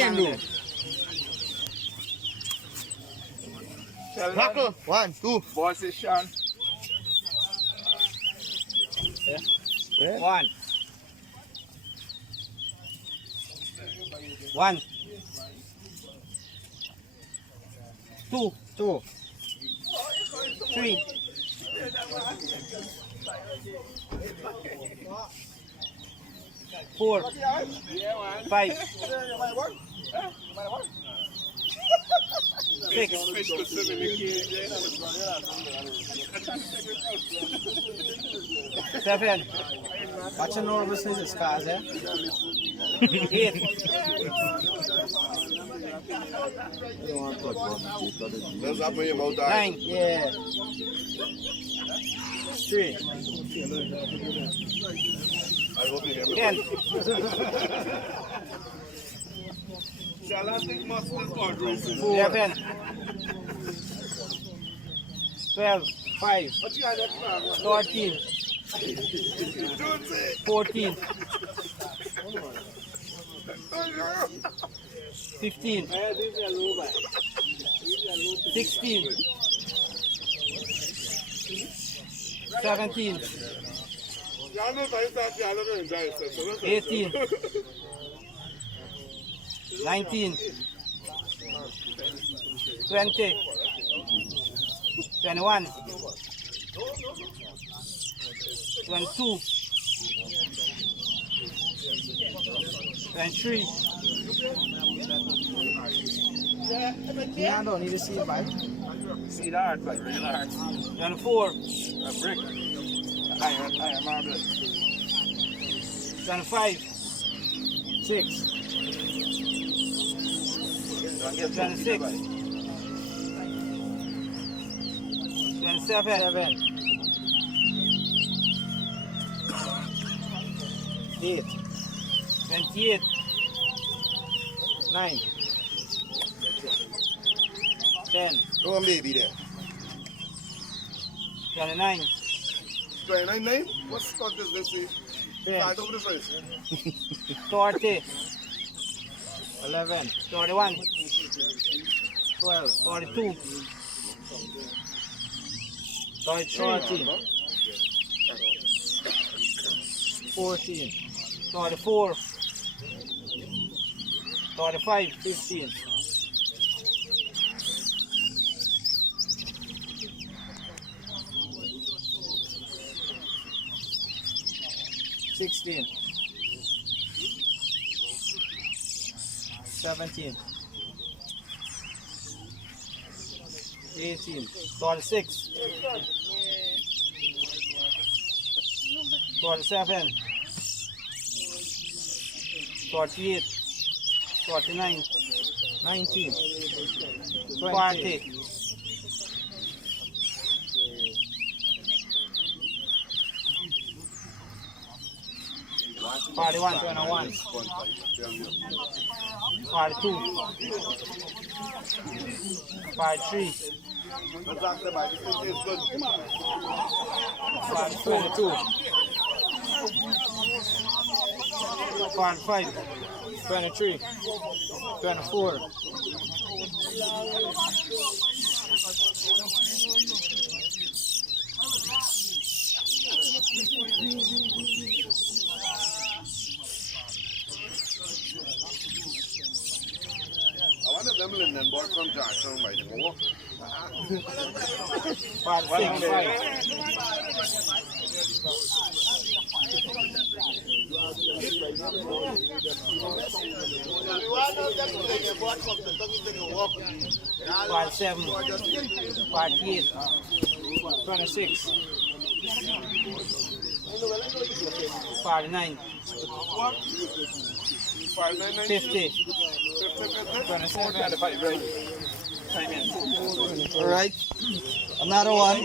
name do? Knuckle. 1, 2. Boss is Shawn. One. One. Two. Two. Three. Four. Five. Six. Seven. Watch your nervousness, it's cars, eh? 8. Let's open your mouth. 9. Yeah. 3. I hope you hear me. 10. Shall I think mustard or drink? 11. 12. 5. 13. 14. 15. 16. 17. 18. 19. 20. 21. 22. 23. Yeah, I don't need to see it, man. See that, like real hard. 24. A brick. Iron marble. 25. 6. 26. 27. 7. 8. 28. 9. 10. Go on, baby there. 29. 29 name? What spot is this? Ten. Start over the first. 30. 11. 31. 12. 42. 33. 14. 34. 35. 15. 16. 17. 18. 36. 47. 48. 49. 19. 40. 41. 21. 42. 43. Let's ask them about this. It's good. 22. 45. 23. 24. I wonder if them Linden boys from Jackson might have walked. 47. 48. 26. 49. 50. 27. Right. Time in. All right. Another one.